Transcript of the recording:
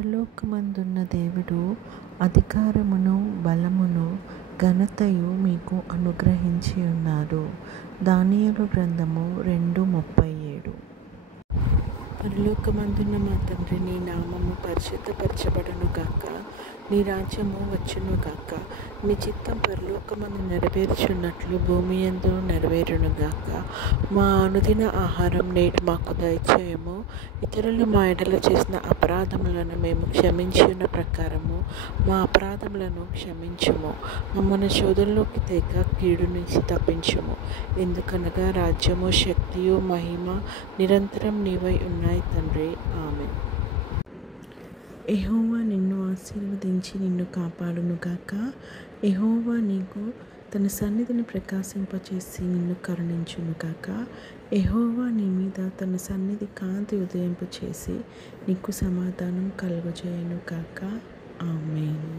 పరలోకమందున్న దేవుడు అధికారమును, బలమును, ఘనతయు మీకు అనుగ్రహించి ఉన్నాడు. దానియేలు గ్రంథము 2:37. పరలోకమందున్న మా తండ్రి, నీ నామము పరిశుద్ధపరచబడును గాక. నీ రాజ్యము వచ్చును గాక. నీ చిత్తం పరలోకమందు నెరవేర్చున్నట్లు భూమి యందు నెరవేరును గాక. మా అనుదిన ఆహారం నేడు మాకు దయచేయము. ఇతరులు మా ఎడల చేసిన అపరాధములను మేము క్షమించిన ప్రకారము మా అపరాధములను క్షమించుము. మమ్మల్ని శోధనలోకి తేక కీడు నుంచి తప్పించుము. ఎందుకనగా రాజ్యము, శక్తియు, మహిమ నిరంతరం నీవై ఉన్నాయి తండ్రి. ఆమేన్. యెహోవా నిన్ను ఆశీర్వదించి నిన్ను కాపాడును గాక. యెహోవా నీకు తన సన్నిధిని ప్రకాశింపచేసి నిన్ను కరుణించును గాక. యెహోవా నీ మీద తన సన్నిధి కాంతి ఉదయింపచేసి నీకు సమాధానం కలుగజేయును గాక. ఆమేన్.